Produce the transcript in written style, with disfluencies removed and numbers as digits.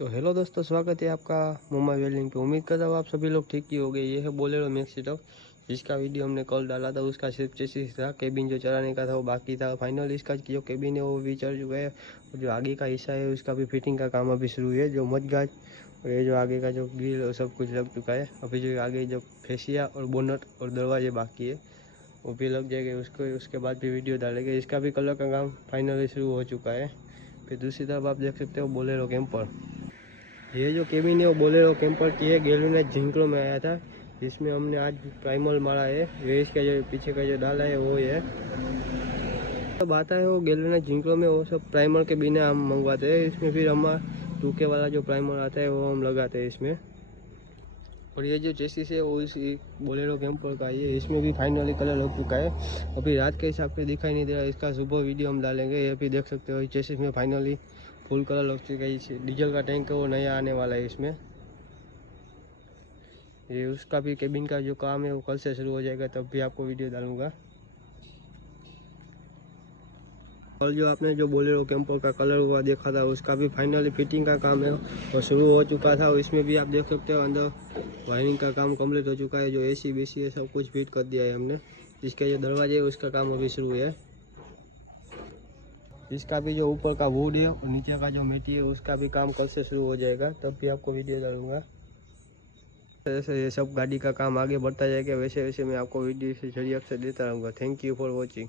तो हेलो दोस्तों, स्वागत है आपका मोमा वेल्डिंग पे। उम्मीद करता हूँ आप सभी लोग ठीक ही हो गए। ये है बोलेरो मैक्स सीटअप, जिसका वीडियो हमने कल डाला था। उसका सिर्फ चेसिस था, केबिन जो चलाने का था वो बाकी था। फाइनल इसका जो केबिन है वो भी चल चुका है। और जो आगे का हिस्सा है उसका भी फिटिंग का काम अभी शुरू है। जो मडगार्ड और ये जो आगे का जो ग्रिल और सब कुछ लग चुका है। अभी जो आगे जो फेसिया और बोनट और दरवाजे बाकी है वो भी लग जाएंगे। उसके बाद भी वीडियो डालेंगे। इसका भी कलर का काम फाइनली शुरू हो चुका है। फिर दूसरी तरफ आप देख सकते हो बोलेरो कैंपर। ये जो केबिन है वो बोलेरो कैंपर की है। गैलोनाइज जिंकलो में आया था, जिसमें हमने आज प्राइमल मारा है। ये इसका जो पीछे का जो डाला है वो है सब आता है वो गैलोनाइज जिंकलो में। वो सब प्राइमर के बिना हम मंगवाते हैं। इसमें फिर हमारा 2K वाला जो प्राइमर आता है वो हम लगाते हैं इसमें। और ये जो चेसिस है वो इसी बोलेरो कैंपर का ही है। इसमें भी फाइनली कलर लग चुका है। अभी रात के हिसाब से दिखाई नहीं दे रहा। इसका सुबह वीडियो हम डालेंगे। ये भी देख सकते हो चेसिस में फाइनली फुल कलर लग चुका है। डीजल का टैंक है वो नया आने वाला है इसमें। ये उसका भी केबिन का जो काम है वो कल से शुरू हो जाएगा, तब भी आपको वीडियो डालूंगा। कल जो आपने जो बोलेरो कैंपर का कलर हुआ देखा था उसका भी फाइनली फिटिंग का काम है और शुरू हो चुका था। और इसमें भी आप देख सकते हो अंदर वायरिंग का काम कंप्लीट हो चुका है। जो एसी बीसी है सब कुछ फिट कर दिया है हमने। इसके जो दरवाजे है उसका काम अभी शुरू है। इसका भी जो ऊपर का वुड है और नीचे का जो मिट्टी है उसका भी काम कल से शुरू हो जाएगा, तब भी आपको वीडियो डालूंगा। जैसे ये सब गाड़ी का काम आगे बढ़ता जाएगा वैसे वैसे मैं आपको वीडियो से जरिए से देता रहूँगा। Thank you for watching.